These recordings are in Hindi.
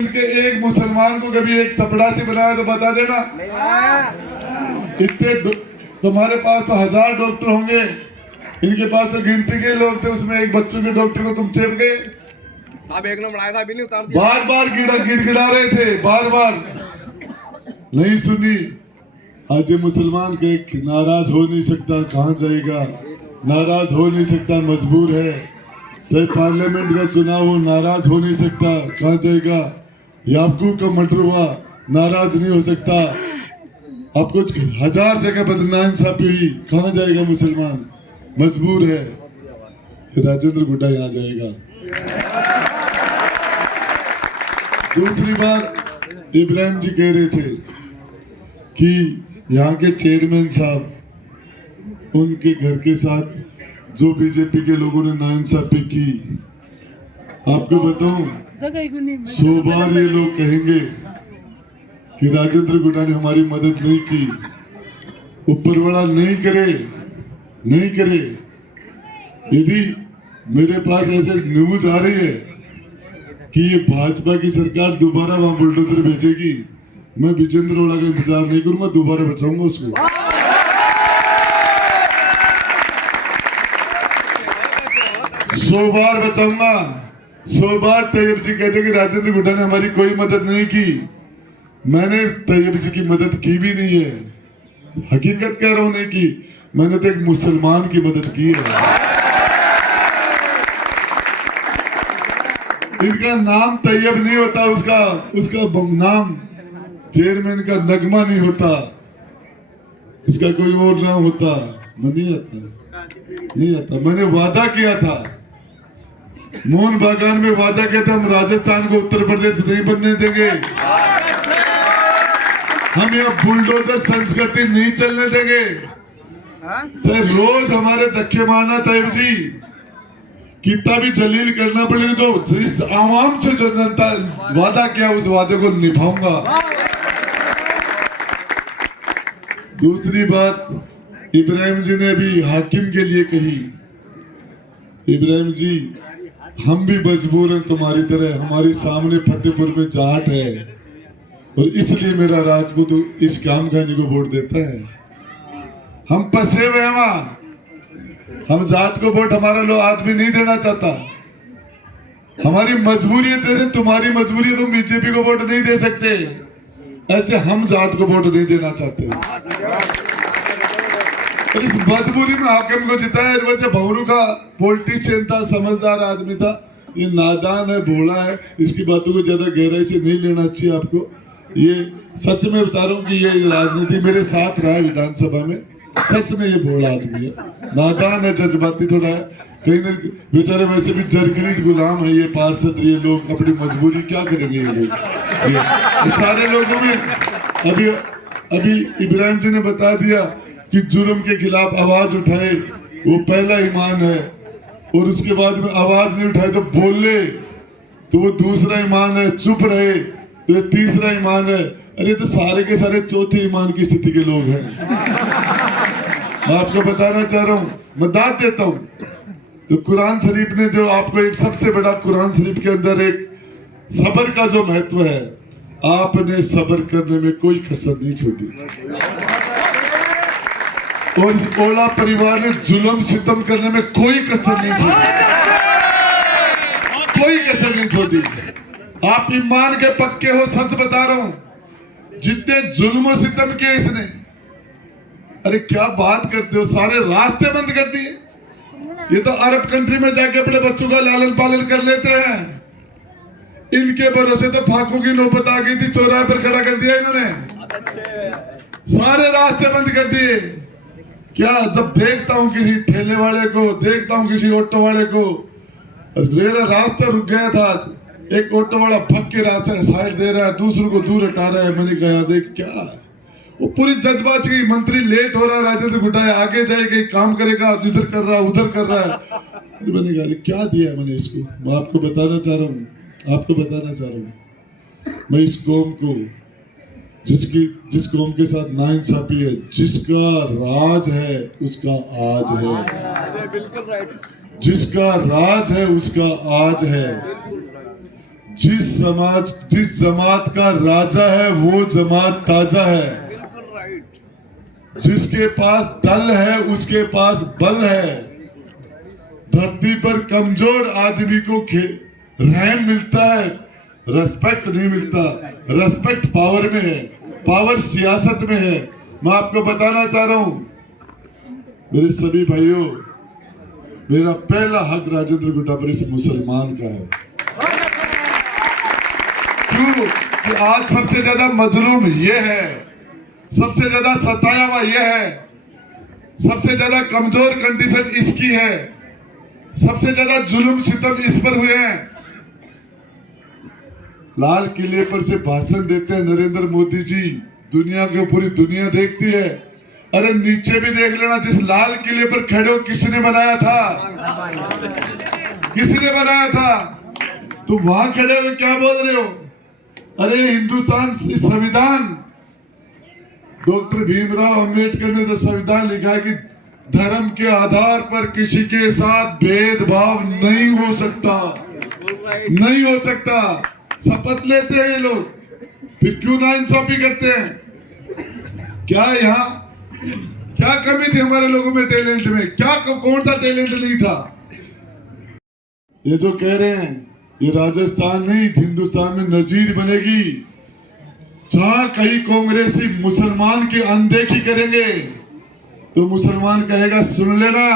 के एक मुसलमान को कभी एक चपड़ासी बनाया तो बता देना। इतने तुम्हारे पास तो 1000 डॉक्टर होंगे, इनके पास तो गिनती के लोग थे, उसमें एक बच्चों के डॉक्टर को तुम चेप गए। एक नंबर आया था, अभी नहीं उतार दिया। बार बार गिड़गिड़ा रहे थे, बार बार नहीं सुनी। आज ये मुसलमान के नाराज हो नहीं सकता, कहाँ जाएगा? नाराज हो नहीं सकता, मजबूर है। चाहे पार्लियामेंट का चुनाव हो, नाराज हो नहीं सकता, कहाँ जाएगा? याकूब का मर्डर हुआ, नाराज नहीं हो सकता। आपको 1000 जगह बदनाइंसाफी हुई, कहाँ जाएगा मुसलमान? मजबूर है। राजेंद्र गुड्डा यहाँ जाएगा। दूसरी बार इब्राहिम जी कह रहे थे कि यहाँ के चेयरमैन साहब, उनके घर के साथ जो बीजेपी के लोगों ने नाइंसाफी की, आपको बताऊं 100 बार ये लोग कहेंगे कि राजेंद्र गुड्डा ने हमारी मदद नहीं की, ऊपर वाला नहीं करे। यदि मेरे पास ऐसे न्यूज आ रही है कि ये भाजपा की सरकार दोबारा वहां बुलडोजर भेजेगी, मैं विजेंद्र ओला का इंतजार नहीं करूंगा, दोबारा बचाऊंगा उसको। 100 बार बचाऊंगा। 100 बार तैयब जी कहते कि राजेंद्र गुड्डा ने हमारी कोई मदद नहीं की। मैंने तैयब जी की मदद की भी नहीं है, हकीकत कह रहा हूं, नहीं की। मैंने तो एक मुसलमान की मदद की है। इनका नाम तैयब नहीं होता, उसका नाम चेयरमैन का नगमा नहीं होता, इसका कोई और नाम होता। नहीं आता। मैंने वादा किया था, मोहन बागान में वादा किया था, हम राजस्थान को उत्तर प्रदेश नहीं बनने देंगे, हम यहाँ बुलडोजर संस्कृति नहीं चलने देंगे। चाहे रोज हमारे धक्के मारना तैयब जी, कितना भी जलील करना पड़ेगा, तो इस आवाम से जो जनता वादा किया उस वादे को निभाऊंगा। दूसरी बात इब्राहिम जी ने अभी हाकिम के लिए कही। इब्राहिम जी, हम भी मजबूर हैं तुम्हारी तरह, हमारे सामने फतेहपुर में जाट है और इसलिए मेरा राजपूत इस काम खानी को वोट देता है। हम फंसे हुए हैं वहां, हम जाट को वोट हमारा लोग आदमी नहीं देना चाहता। हमारी मजबूरी है, तुम्हारी मजबूरी है, तुम बीजेपी को वोट नहीं दे सकते, ऐसे हम जाट को वोट नहीं देना चाहते। तो इस मजबूरी में हाकिम को जिताया। वैसे भवरू का पॉलिटिशियन था, समझदार आदमी था, ये नादान है, भोला है, इसकी बातों को ज्यादा गहराई से नहीं लेना चाहिए आपको। ये सच में बता रहा हूँ कि ये राजनीति मेरे साथ रहा है विधानसभा में, सच में ये भोला आदमी है, नादान है, जज्बाती थोड़ा है, कहीं ना बेचारे वैसे भी जरखरीद गुलाम है ये पार्षद, ये लोग अपनी मजबूरी क्या करेंगे ये लोग। ये सारे लोगों में अभी इब्राहिम जी ने बता दिया कि जुर्म के खिलाफ आवाज उठाए वो पहला ईमान है, और उसके बाद में आवाज नहीं उठाए तो बोले तो वो दूसरा ईमान है, चुप रहे तो ये तीसरा ईमान है। अरे तो सारे के सारे चौथे ईमान की स्थिति के लोग हैं। मैं आपको बताना चाह रहा हूँ, मैं दाद देता हूँ। तो कुरान शरीफ ने जो आपको एक सबसे बड़ा, कुरान शरीफ के अंदर एक सब्र का जो महत्व है, आपने सब्र करने में कोई कसर नहीं छोड़ी, और इस ओला परिवार ने जुल्म सितम करने में कोई कसर नहीं छोड़ी, कोई कसर नहीं छोड़ी। आप ईमान के पक्के हो, सच बता रहा हूं, जितने जुल्म सितम किए इसने, अरे क्या बात करते हो, सारे रास्ते बंद कर दिए। ये तो अरब कंट्री में जाके अपने बच्चों का लालन पालन कर लेते हैं, इनके भरोसे तो फाकों की नौबत आ गई थी, चौराहे पर खड़ा कर दिया इन्होंने, सारे रास्ते बंद कर दिए। क्या जब देखता हूं किसी ठेले वाले को, देखता हूं किसी ऑटो वाले को, मेरा रास्ता रुक गया था, एक ऑटो वाला भग के रास्ते साइड दे रहा है, दूसरों को दूर हटा रहा है। मैंने कहा यार देख क्या, वो पूरी जज्बात की, मंत्री लेट हो रहा है, राजेंद्र गुड्डा आगे जाएगा, काम करेगा, इधर कर रहा है, उधर कर रहा है। मैंने कहा क्या दिया मैंने इसको, मैं आपको बताना चाह रहा हूँ, मैं इस कौम को, जिस कौम के साथ नाइंसाफी है, जिसका राज है उसका आज है, जिसका राज है उसका आज है। जिस जमात का राजा है वो जमात ताजा है। बिल्कुल राइट। जिसके पास दल है उसके पास बल है। धरती पर कमजोर आदमी को रहम मिलता है, रेस्पेक्ट नहीं मिलता। रेस्पेक्ट पावर में है, पावर सियासत में है। मैं आपको बताना चाह रहा हूं मेरे सभी भाइयों, मेरा पहला हक राजेंद्र गुड्डा पर इस मुसलमान का है। क्यों कि आज सबसे ज्यादा मजलूम ये है, सबसे ज्यादा सताया हुआ ये है, सबसे ज्यादा कमजोर कंडीशन इसकी है, सबसे ज्यादा जुल्म सितम इस पर हुए हैं। लाल किले पर से भाषण देते हैं नरेंद्र मोदी जी, दुनिया के पूरी दुनिया देखती है। अरे नीचे भी देख लेना, जिस लाल किले पर खड़े हो किसने बनाया था? किसने बनाया था? तुम वहां खड़े हुए क्या बोल रहे हो? अरे हिंदुस्तान संविधान, डॉक्टर भीमराव अंबेडकर ने जो संविधान लिखा है कि धर्म के आधार पर किसी के साथ भेदभाव नहीं हो सकता, नहीं हो सकता। शपथ लेते हैं ये लोग, फिर क्यों नाइंसाफी करते हैं? क्या यहाँ क्या कमी थी हमारे लोगों में, टैलेंट में? क्या कौन सा टैलेंट नहीं था? ये जो कह रहे हैं ये राजस्थान नहीं हिंदुस्तान में नजीर बनेगी। जहां कहीं कांग्रेसी मुसलमान की अनदेखी करेंगे तो मुसलमान कहेगा सुन लेना,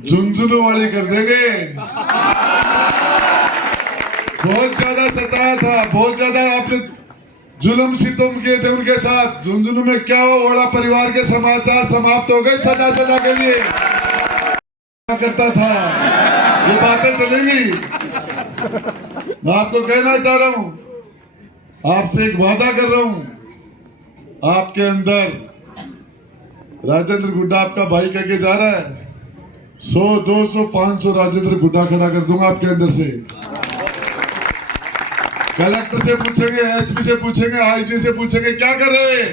झुंझुनू वाले कर देंगे। बहुत ज्यादा सताया था, बहुत ज्यादा आपने जुल्म सितम किए थे उनके साथ। झुंझुनू में क्या हुआ? ओड़ा परिवार के समाचार समाप्त हो गए सदा सदा के लिए। करता था ये बातें चलेंगी। मैं आपको कहना चाह रहा हूं, आपसे एक वादा कर रहा हूं, आपके अंदर राजेंद्र गुड्डा आपका भाई कह के जा रहा है, 100 200 500 राजेंद्र गुड्डा खड़ा कर दूंगा आपके अंदर से। कलेक्टर से पूछेंगे, एसपी से पूछेंगे, आईजी से पूछेंगे क्या कर रहे हैं।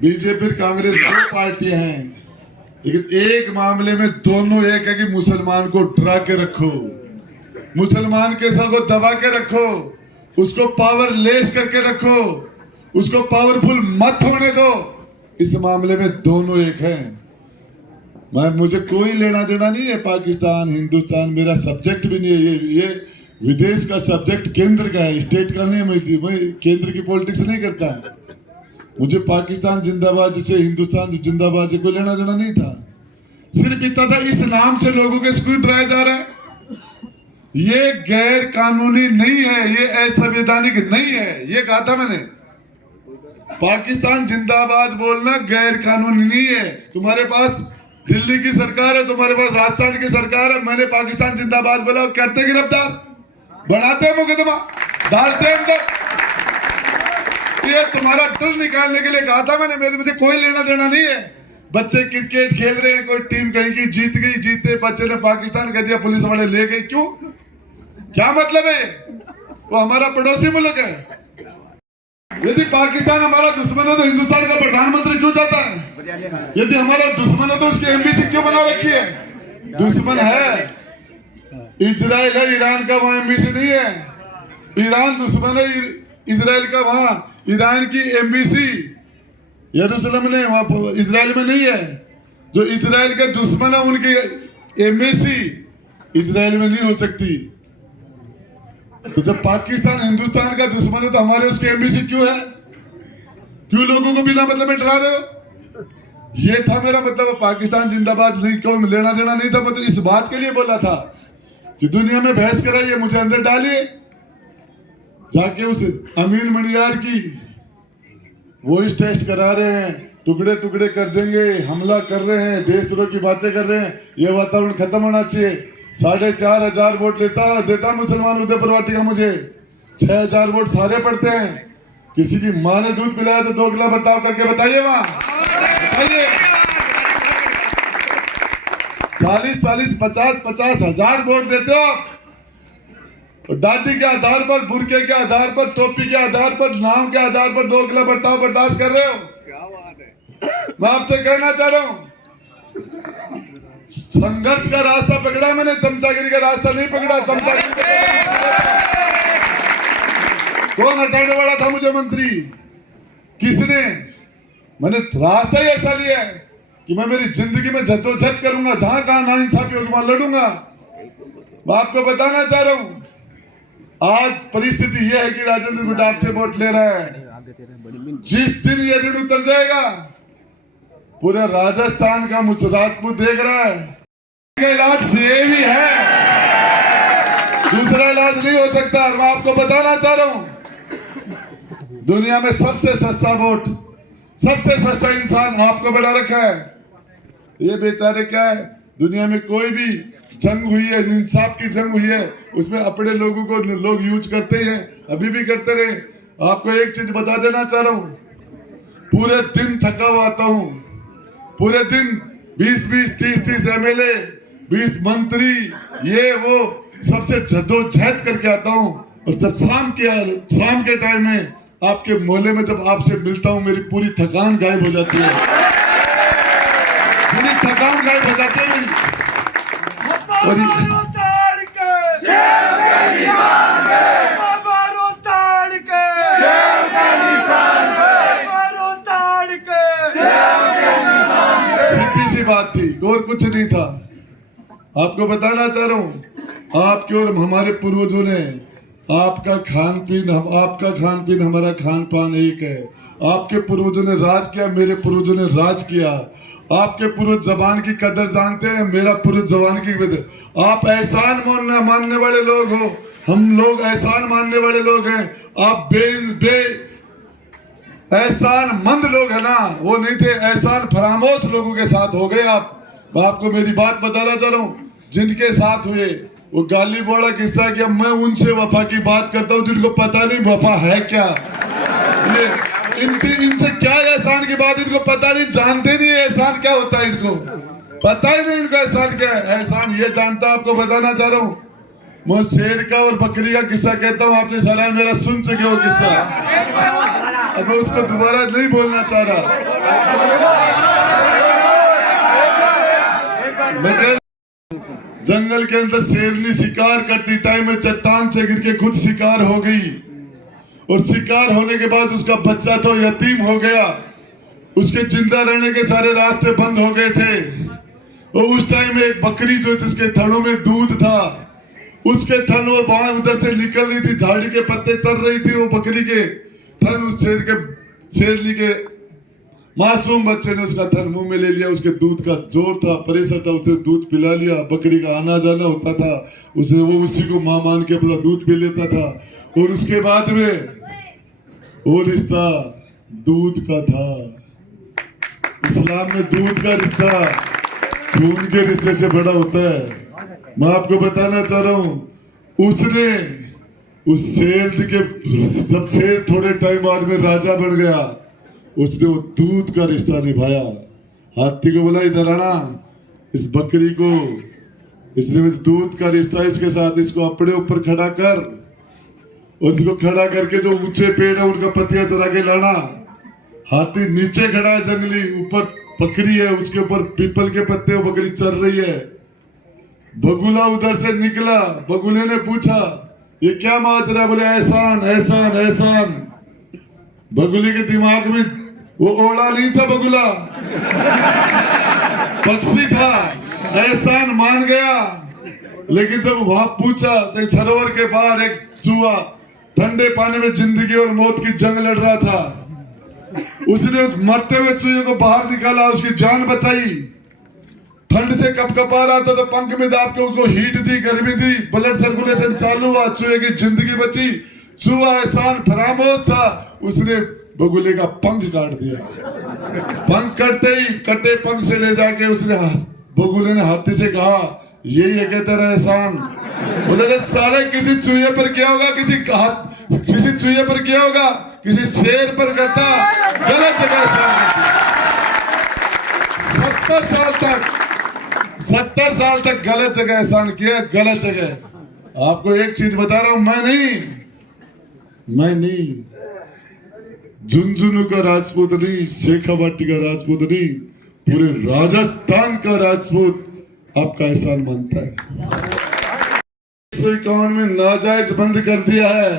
बीजेपी कांग्रेस दो पार्टियां हैं, लेकिन एक मामले में दोनों एक है कि मुसलमान को डरा के रखो, मुसलमान के सर को दबा के रखो, उसको पावरलेस करके रखो, उसको पावरफुल मत होने दो। इस मामले में दोनों एक हैं। मुझे कोई लेना देना नहीं है पाकिस्तान हिंदुस्तान, मेरा सब्जेक्ट भी नहीं है। ये विदेश का सब्जेक्ट केंद्र का है, स्टेट का नहीं है। मैं केंद्र की पॉलिटिक्स नहीं करता है। मुझे पाकिस्तान जिंदाबाद से हिंदुस्तान जिंदाबाद को लेना देना नहीं था। सिर्फ इतना था, इस नाम से लोगों के स्कूल डराया जा रहा है। ये गैर कानूनी नहीं है, ये असंवैधानिक नहीं है। ये कहा था मैंने, पाकिस्तान जिंदाबाद बोलना गैर कानूनी नहीं है। तुम्हारे पास दिल्ली की सरकार है, तुम्हारे पास राजस्थान की सरकार है। मैंने पाकिस्तान जिंदाबाद बोला, करते गिरफ्तार, बढ़ाते मुकदमा, डालते अंदर। ये तुम्हारा डर निकालने के लिए कहा था मैंने। मुझे कोई लेना देना नहीं है। बच्चे क्रिकेट खेल रहे हैं, कोई टीम कहीं की जीत गई, जीते बच्चे ने पाकिस्तान कह दिया, पुलिस वाले ले गए। क्यों? क्या मतलब है? वो हमारा पड़ोसी मुल्क है। यदि पाकिस्तान हमारा दुश्मन है तो हिंदुस्तान का प्रधानमंत्री क्यों जाता है? यदि हमारा दुश्मन है तो उसकी एम्बेसी क्यों बना रखी है? दुश्मन है इजराइल है, ईरान का वहां एम्बेसी नहीं है। ईरान दुश्मन है इजराइल का, वहां ईरान की एम्बेसी यरूशलेम में, वहां इजराइल में नहीं है। जो इजराइल के दुश्मन है उनकी एम्बेसी इजराइल में नहीं हो सकती। तो जब पाकिस्तान हिंदुस्तान का दुश्मन है तो हमारे उसकी एम्बेसी क्यों है? क्यों लोगों को बिना मतलब में डरा रहे हो? ये था मेरा मतलब। पाकिस्तान जिंदाबाद नहीं, कोई लेना देना नहीं था। मैं तो इस बात के लिए बोला था कि दुनिया में बहस कराइए, मुझे अंदर डालिए, जाके उस अमीन मणियार की वॉइस टेस्ट करा रहे हैं, टुकड़े टुकड़े कर देंगे, हमला कर रहे हैं, देशद्रोह की बातें कर रहे हैं। ये वातावरण खत्म होना चाहिए। 4,500 वोट देता मुसलमान उदयपुर वाटी का मुझे, 6,000 वोट सारे पड़ते हैं। किसी की माँ ने दूध पिलाया तो 2 गिलास बर्ताव करके बताइए वहां, बताइए। 40 50 हजार वोट देते हो आप। दाढ़ी के आधार पर, बुरके के आधार पर, टोपी के आधार पर, नाम के आधार पर 2 गिलास बर्ताव बर्दाश्त कर रहे हो। क्या बात है। मैं आपसे कहना चाह रहा हूं, संघर्ष का रास्ता पकड़ा मैंने, चमचागिरी का रास्ता नहीं पकड़ा। चमचागिरी कौन हटाने वाला था मुझे मंत्री? किसने? मैंने रास्ता ही ऐसा लिया है कि मैं मेरी जिंदगी में जद्दोजहद करूंगा, जहां कहां नाइंसाफी होगी वहां लड़ूंगा। मैं आपको बताना चाह रहा हूं, आज परिस्थिति यह है कि राजेंद्र गुडार से वोट ले रहा है। जिस दिन ये ऋण उतर जाएगा, पूरे राजस्थान का राजपूत देख रहा है का इलाज से भी है, दूसरा इलाज नहीं हो सकता। और मैं आपको बताना चाह रहा हूं, दुनिया में सबसे सस्ता वोट, सबसे सस्ता इंसान आपको बना रखा है। ये बेचारे क्या है, दुनिया में कोई भी जंग हुई है, इंसाफ की जंग हुई है, उसमें अपने लोगों को लोग यूज करते हैं, अभी भी करते रहे। आपको एक चीज बता देना चाह रहा हूं, पूरे दिन थका हुआ आता हूं, पूरे दिन 20-20, 30-30 एमएलए, 20 मंत्री, ये वो सबसे जद्दोजहद करके आता हूं। और जब शाम के टाइम में आपके मोहल्ले में जब आपसे मिलता हूं, मेरी पूरी थकान गायब हो जाती है, पूरी थकान गायब हो जाती है मेरी। और सीधी सी बात थी और कुछ नहीं था। आपको बताना चाह रहा हूं, आपके और हमारे पूर्वजों ने आपका खान पीन हमारा खान पान एक है। आपके पूर्वजों ने राज किया, मेरे पूर्वजों ने राज किया। आपके पूर्वज जबान की कदर जानते हैं, मेरा पूर्वज जबान की कदर। आप एहसान मानने वाले लोग हो, हम लोग एहसान मानने वाले लोग हैं। आप बे एहसान मंद लोग है ना, वो नहीं थे, एहसान फरामोश लोगों के साथ हो गए आप। मैं आपको मेरी बात बताना चाह रहा हूँ, जिनके साथ हुए वो गाली बोला किस्सा किया, मैं उनसे वफा की बात करता हूँ जिनको पता नहीं वफा है क्या। ये इनसे क्या एहसान की बात, इनको पता नहीं, जानते नहीं एहसान क्या होता है, इनको पता ही नहीं इनको एहसान क्या है। एहसान ये जानता, आपको बताना चाह रहा हूँ, मैं शेर का और बकरी का किस्सा कहता हूँ, आपने सारा मेरा सुन चुके हो किस्सा, अब मैं उसको दोबारा नहीं बोलना चाह रहा। जंगल के अंदर शेरनी शिकार करती टाइम में चट्टान से गिर के खुद शिकार हो गई, और शिकार होने के बाद उसका बच्चा तो यतीम हो गया, उसके जिंदा रहने के सारे रास्ते बंद हो गए थे। और उस टाइम में एक बकरी जो जिसके थनों में दूध था, उसके थन वो बाहर उधर से निकल रही थी, झाड़ी के पत्ते चल रही थी, वो बकरी के थन उस शेरनी के मासूम बच्चे ने उसका थन मुंह में ले लिया। उसके दूध का जोर था, प्रेशर था, उसने दूध पिला लिया। बकरी का आना जाना होता था, वो उसी को मां मान के अपना दूध पी लेता था। और उसके बाद में वो रिश्ता दूध का था। इस्लाम में दूध का रिश्ता खून के रिश्ते से बड़ा होता है। मैं आपको बताना चाह रहा हूं, उसने उस शेर के, जब शेर थोड़े टाइम बाद में राजा बन गया, उसने वो दूध का रिश्ता निभाया। हाथी को बोला, इधर आना, इस बकरी को, इसने दूध का रिश्ता इसके साथ, इसको अपने ऊपर खड़ा कर, और इसको खड़ा करके जो ऊंचे पेड़ है उनका पत्तियां चरा के लाना। हाथी नीचे खड़ा है जंगली, ऊपर बकरी है, उसके ऊपर पीपल के पत्ते, वो बकरी चल रही है। बगुला उधर से निकला, बगुले ने पूछा, ये क्या माजरा? बोले एहसान एहसान एहसान। बगुले के दिमाग में वो ओड़ा नहीं था, बगुला पक्षी था, एहसान मान गया। लेकिन जब वहां पूछा तो सरोवर के बाहर एक चूहा ठंडे पानी में जिंदगी और मौत की जंग लड़ रहा था। उसने उस मरते हुए चूहे को बाहर निकाला, उसकी जान बचाई। ठंड से कपकपा रहा था तो पंख में दाब के उसको हीट दी, गर्मी दी, ब्लड सर्कुलेशन चालू हुआ, चूहे की जिंदगी बची। चूहा एहसान फरामोश था, उसने बगुले का पंख काट दिया। पंख कटते ही कटे पंख से ले जाके उसने बगुले ने हाथी से कहा, यही है क्या तेरा एहसान? बोले साले, किसी चूहे पर किया होगा, किसी चूहे पर किया होगा, किसी शेर पर करता, गलत जगह एहसान। 70 साल तक गलत जगह एहसान किया, गलत जगह। आपको एक चीज बता रहा हूं, मैं नहीं, झुंझुनू का राजपूत नहीं, शेखावाटी का राजपूत नहीं, पूरे राजस्थान का राजपूत आपका एहसान मानता है। 151 में नाजायज बंद कर दिया है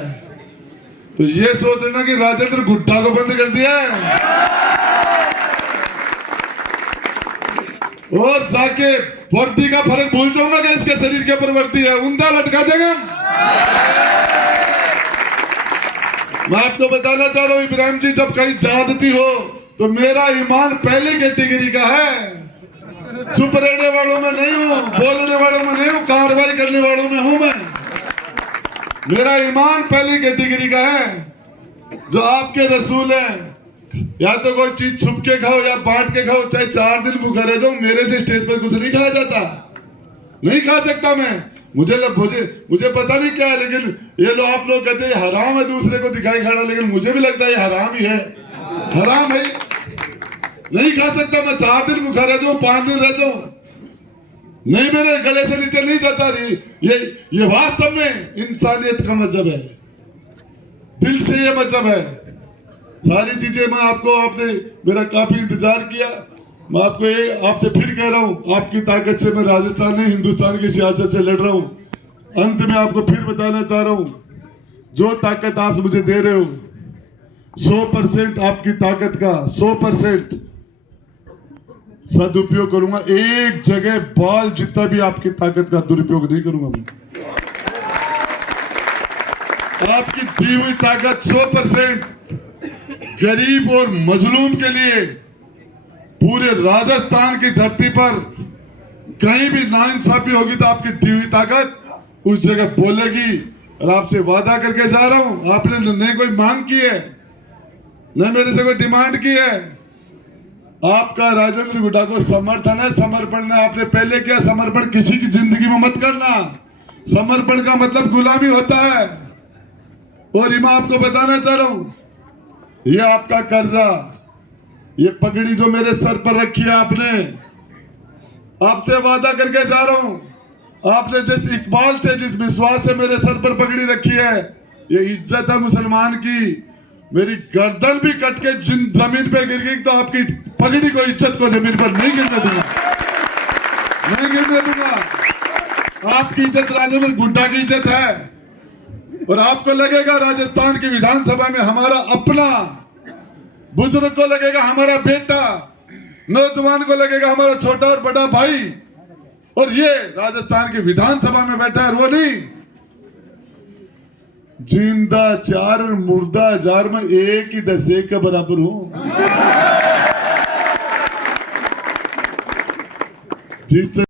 तो ये सोचना कि राजेंद्र गुड्डा को बंद कर दिया है और जाके वर्दी का फर्क भूल जाऊंगा कि इसके शरीर के ऊपर वर्दी है, उंधा लटका देगा। मैं आपको बताना चाह रहा हूं इब्राहिम जी, जब कहीं ज्यादती हो तो मेरा ईमान पहली कैटेगरी का है। चुप रहने वालों में नहीं हूं, बोलने वालों में नहीं हूं, कार्रवाई करने वालों में हूं मैं। मेरा ईमान पहली कैटेगरी का है। जो आपके रसूल है, या तो कोई चीज छुप के खाओ या बांट के खाओ, चाहे 4 दिन भूखा रह जाओ, मेरे से स्टेज पर कुछ नहीं खाया जाता, नहीं खा सकता मैं। मुझे पता नहीं क्या है, लेकिन ये लोग आप लोग कहते हैं हराम है दूसरे को दिखाई खड़ा, लेकिन मुझे भी लगता है ये हराम ही है, हराम है, नहीं खा सकता मैं। 4 दिन भूखा रह जाऊं, 5 दिन रह जाऊं, नहीं मेरे गले से नीचे नहीं जाता रही। ये वास्तव में इंसानियत का मजहब है, दिल से ये मजहब है। सारी चीजें मैं आपने मेरा काफी इंतजार किया। मैं आपसे फिर कह रहा हूं, आपकी ताकत से मैं राजस्थान नहीं हिंदुस्तान की सियासत से लड़ रहा हूं। अंत में आपको फिर बताना चाह रहा हूं, जो ताकत आप मुझे दे रहे हो 100% आपकी ताकत का 100% सदुपयोग करूंगा। एक जगह बाल जितना भी आपकी ताकत का दुरुपयोग नहीं करूंगा मैं। आपकी दी हुई ताकत 100% गरीब और मजलूम के लिए पूरे राजस्थान की धरती पर कहीं भी नाइंसाफी होगी तो आपकी दी हुई ताकत उस जगह बोलेगी। और आपसे वादा करके जा रहा हूं, आपने न कोई मांग की है न मेरे से कोई डिमांड की है। आपका राजेंद्र गुड्डा को समर्थन है, समर्पण है। आपने पहले किया समर्पण, किसी की जिंदगी में मत करना। समर्पण का मतलब गुलामी होता है। और मैं आपको बताना चाह रहा हूं, ये आपका कर्जा, ये पगड़ी जो मेरे सर पर रखी है आपने, आपसे वादा करके जा रहा हूं, आपने जिस इकबाल से, जिस विश्वास से मेरे सर पर पगड़ी रखी है, ये इज्जत है मुसलमान की। मेरी गर्दन भी कट के जमीन पे गिर गई तो आपकी पगड़ी को, इज्जत को जमीन पर नहीं गिरने दूंगा, नहीं गिरने दूंगा। आपकी इज्जत राजेंद्र गुड्डा की इज्जत है। और आपको लगेगा राजस्थान की विधानसभा में हमारा अपना, बुजुर्ग को लगेगा हमारा बेटा, नौजवान को लगेगा हमारा छोटा और बड़ा भाई, और ये राजस्थान की विधानसभा में बैठा है। वो नहीं, जिंदा 4 और मुर्दा 1000 में 1 ही 10 1 के बराबर हूं। जिस